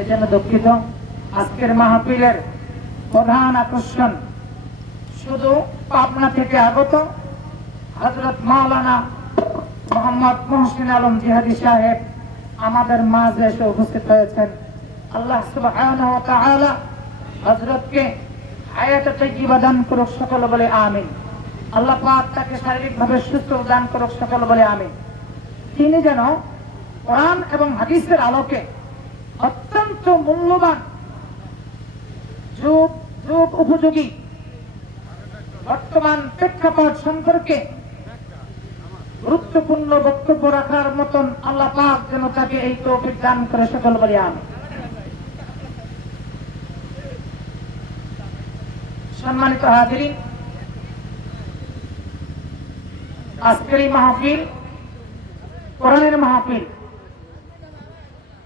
এজন্য দুঃখিত। আজকের মাহফিলের প্রধান আকর্ষণ শুধু পাবনা থেকে আগত হজরত মাওলানা মোহাম্মদ মহসিন আলম জিহাদি সাহেব আমাদের মাঝে এসে উপস্থিত হয়েছেন। আল্লাহ হায়াত তাইয়্যিবা দান করুক সকল বলে আমিন। আল্লাহ তাকে শারীরিকভাবে সুস্থ দান করুক সকল বলে আমিন। তিনি যেন কোরআন এবং হাদিসের আলোকে অত্যন্ত মূল্যবান। যুগ যুগ উপযোগী। বর্তমান প্রেক্ষাপট সম্পর্কে গুরুত্বপূর্ণ বক্তব্য রাখার মতন আল্লাহ পাক যেন তাকে এই তৌফিক দান করে, সকল বলে আমি সম্মানিত হাজিরিন, আজকের এই মাহফিল কোরআনের মাহফিল।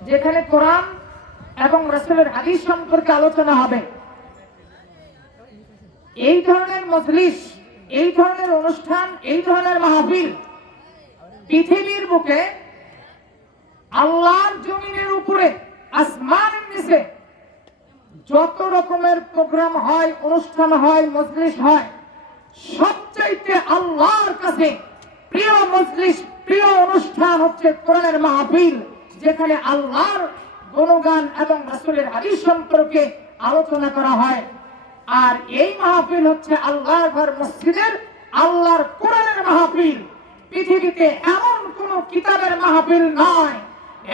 যেখানে কোরআন এবং রসুলের হাদিস সম্পর্কে আলোচনা হবে। এই ধরনের মজলিস, এই ধরনের অনুষ্ঠান, এই ধরনের মাহফিল পৃথিবীর বুকে আল্লাহর জমিনের উপরে, আসমানের নিচে যত রকমের প্রোগ্রাম হয়, অনুষ্ঠান হয়, মজলিস হয়, সবচাইতে আল্লাহর কাছে প্রিয় মজলিস, প্রিয় অনুষ্ঠান হচ্ছে কোরআনের মাহফিল। যেখানে আল্লাহর গুণগান এবং রাসুলের হাদিস সম্পর্কে আলোচনা করা হয়। আর এই মাহফিল হচ্ছে আল্লাহর ঘর মসজিদের, আল্লাহর কোরআনের মাহফিল। পৃথিবীতে এমন কোন কিতাবের মাহফিল নয়,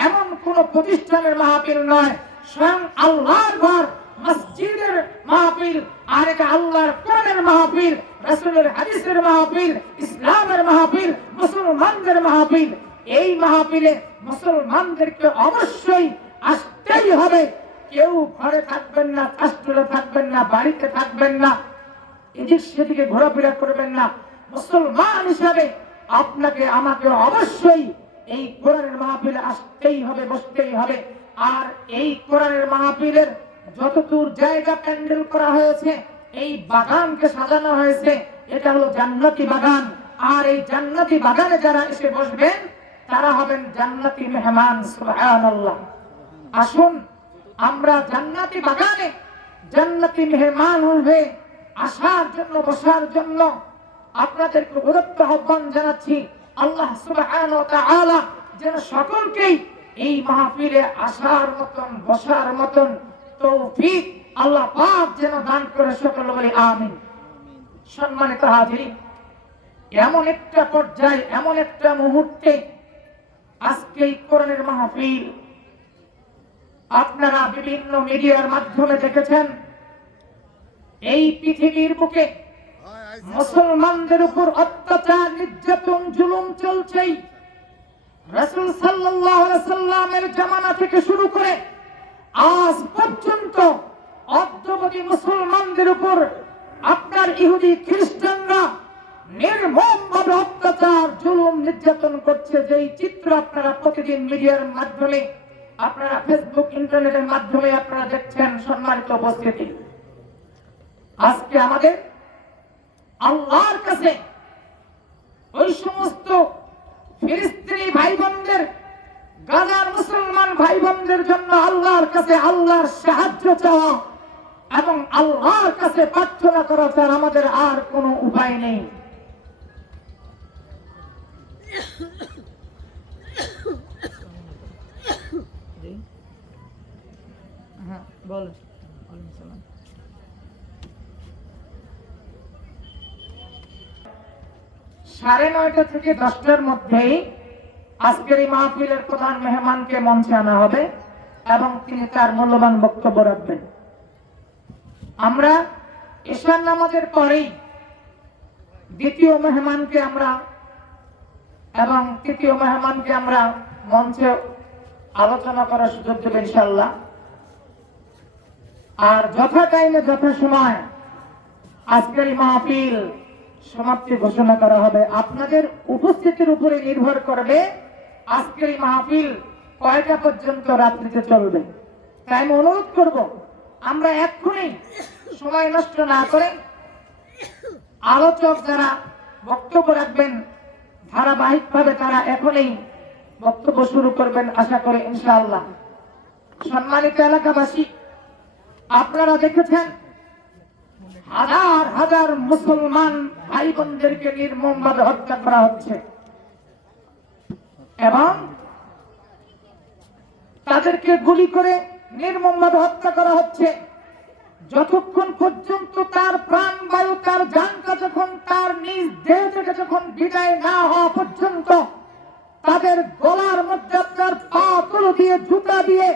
এমন কোন প্রতিষ্ঠানের মাহফিল নয়, স্বয়ং আল্লাহর ঘর মসজিদের মাহফিল আর এটা আল্লাহর কোরআনের মাহফিল, রাসূলের হাদিসের মাহফিল, ইসলামের মাহফিল, মুসলমানদের মাহফিল। এই মাহফিলে মুসলমানদেরকে অবশ্যই আসতেই হবে। কেউ ঘরে থাকবেন না, কাস্টলে থাকবেন না, বাড়িতে থাকবেন না, এদিক সেদিকে ঘোরাফেরা করবেন না। মুসলমান হিসাবে আপনাকে, আমাকে অবশ্যই এই কোরআনের মাহফিলে আসতেই হবে, বসতেই হবে। আর এই কোরআনের মাহফিলের যতদূর জায়গা প্যান্ডেল করা হয়েছে, এই বাগানকে সাজানো হয়েছে, এটা হলো জান্নাতি বাগান। আর এই জান্নাতি বাগানে যারা এসে বসবেন তারা হবেন জান্নাতি মেহমান, সুবহানাল্লাহ। আসুন, আমরা জান্নাতি বাগানে জান্নাতি মেহমান হয়ে আসার জন্য, বসার জন্য আপনাদেরকে গুরুত্ব আহ্বান জানাচ্ছি, আল্লাহ সুবহানাহু ওয়া তাআলা যেন সকলকেই এই মাহফিলে আসার মতন, বসার মতন তৌফিক আল্লাহ পাক যেন দান করে সকল বলে, আমিন। সম্মানিত হাজিরিন, এমন একটা পর্যায়ে, এমন একটা মুহূর্তে আজকে এই কোরআনের মাহফিল আপনারা বিভিন্ন মিডিয়ার মাধ্যমে দেখেছেন, এই পৃথিবীর বুকে মুসলমানদের উপর অত্যাচার, নির্যাতন, জুলুম চলছেই। রাসূল সাল্লাল্লাহু আলাইহি সাল্লামের জামানা থেকে শুরু করে আজ পর্যন্ত অদ্যবধি মুসলমানদের উপর আপনার ইহুদি খ্রিস্টানরা নির্মম ভাবে অত্যাচার, জুলুম, নির্যাতন করছে যেই চিত্র আপনারা প্রতিদিন মিডিয়ার মাধ্যমে, আপনারা ফেসবুক ইন্টারনেটের মাধ্যমে আপনারা দেখছেন সম্মানিত উপস্থিতি। আজকে আমাদের আল্লাহর কাছে ওই সমস্ত ফিলিস্তিনি ভাই বোনদের গাজার মুসলমান ভাই বোনদের জন্য আল্লাহর কাছে আল্লাহর সাহায্য চাওয়া এবং আল্লাহর কাছে প্রার্থনা করা ছাড়া আমাদের আর কোনো উপায় নেই। বলো। সাড়ে নয়টা থেকে দশটার মধ্যেই আজকের এই মাহফিলের প্রধান মেহমানকে মঞ্চে আনা হবে এবং তিনি তার মূল্যবান বক্তব্য রাখবেন। আমরা ঈশান নামাজের পরেই দ্বিতীয় মেহমানকে আমরা এবং তৃতীয় মেহমানকে আমরা মঞ্চে আলোচনা করার সুযোগ দেব ইনশাল্লাহ আর যথা টাইমে, যথা সময় আজকের মাহফিল সমাপ্তি ঘোষণা করা হবে। আপনাদের উপস্থিতির উপরে নির্ভর করবে আজকের মাহফিল কয়টা পর্যন্ত রাত্রিতে চলবে। তাই আমি অনুরোধ করব, আমরা এক্ষুনি সময় নষ্ট না করে আলোচক যারা বক্তব্য রাখবেন, ধারাবাহিকভাবে তারা এখনই বক্তব্য শুরু করবেন, আশা করি ইনশাআল্লাহ। সম্মানিত এলাকাবাসী আপনারা দেখেছেন? হাজার হাজার মুসলমান ভাই বোনদেরকে নির্মমভাবে হত্যা করা হচ্ছে। এবং তাদেরকে গুলি করে নির্মমভাবে হত্যা করা হচ্ছে। যতক্ষণ পর্যন্ত তার প্রাণ, বায়ু, তার জানটা যখন তার নিজ দেহ থেকে যখন বিদায় না হওয়া পর্যন্ত তাদের গলার মধ্যে আপনার পা তুলো দিয়ে জুতা দিয়ে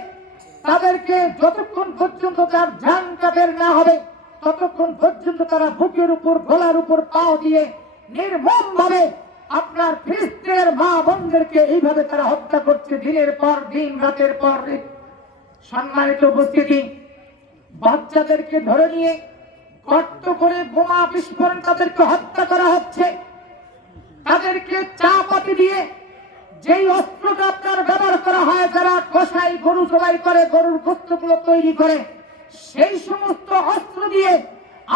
তাদেরকে যতক্ষণ পর্যন্ত তার জানটা বের না হবে, ততক্ষণ পর্যন্ত তারা বুকের উপর, গলার উপর পাও দিয়ে নির্মম ভাবে আপনার খ্রিস্টের মা বোনদেরকে এইভাবে তারা হত্যা করছে দিনের পর দিন, রাতের পর। সম্মানিত উপস্থিতি, বাচ্চাদেরকে ধরে নিয়ে গর্ত করে বোমা বিস্ফোরণ তাদেরকে হত্যা করা হচ্ছে তাদেরকে চা পাতি দিয়ে যেই অস্ত্রটা আপনার ব্যবহার করা হয়, যারা কষাই গরু জবাই করে, গরুর গোস্তগুলো তৈরি করে, সেই সমস্ত অস্ত্র দিয়ে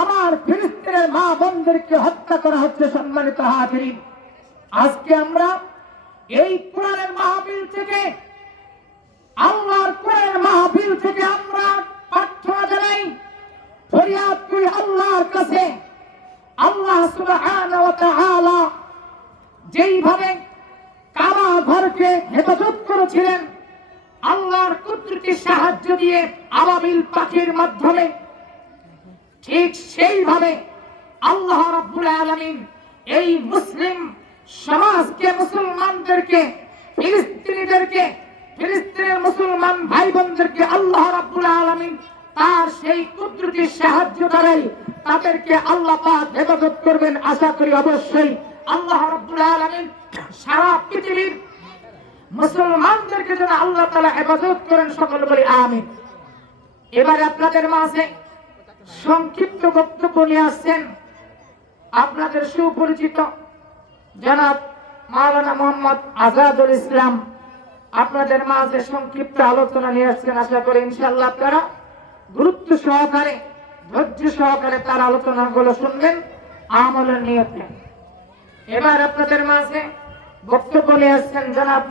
আমার ফিলিস্তিনের মা বোনদেরকে হত্যা করা হচ্ছে সম্মানিত হাজিরিন। আজকে আমরা এই কোরআনের মাহফিল থেকে, আল্লাহর কোরআনের মাহফিল থেকে আমরা প্রার্থনা জানাই, ফরিয়াদ করি আল্লাহর কাছে। আল্লাহ সুবহানাহু ওয়া তাআলা যেইভাবে ঘরকে হেফাজত করেছিলেন। আল্লাহর কুদরতি সাহায্য দিয়ে আবাবিল পাখির মাধ্যমে ঠিক সেইভাবে আল্লাহ রাব্বুল আলামিন এই মুসলিম সমাজকে, মুসলমানদেরকে, ফিলিস্তিনিদেরকে, ফিলিস্তিনের মুসলমান ভাই বোনদেরকে আল্লাহ রাব্বুল আলামিন তার সেই কুদরতি সাহায্য দ্বারাই তাদেরকে আল্লাহ পাক হেফাজত করবেন। আশা করি অবশ্যই আল্লাহ রাব্বুল আলামিন সারা পৃথিবীর মুসলমানদেরকে যেন আল্লাহ তাআলা হেফাজত করেন সকল বলি আমিন। এবারে আপনাদের মাঝে সংক্ষিপ্ত বক্তব্য নিয়ে আসছেন আপনাদের সুপরিচিত জনাব মাওলানা মোহাম্মদ আজাদুল ইসলাম। আপনাদের মাঝে সংক্ষিপ্ত আলোচনা নিয়ে আসছেন, আশা করি ইনশাল্লাহ আপনারা গুরুত্ব সহকারে, ধৈর্য সহকারে তার আলোচনাগুলো শুনবেন, আমলের নিয়তে। এবার আপনাদের মাঝে বক্তব্য নিয়ে আসছেন জনাব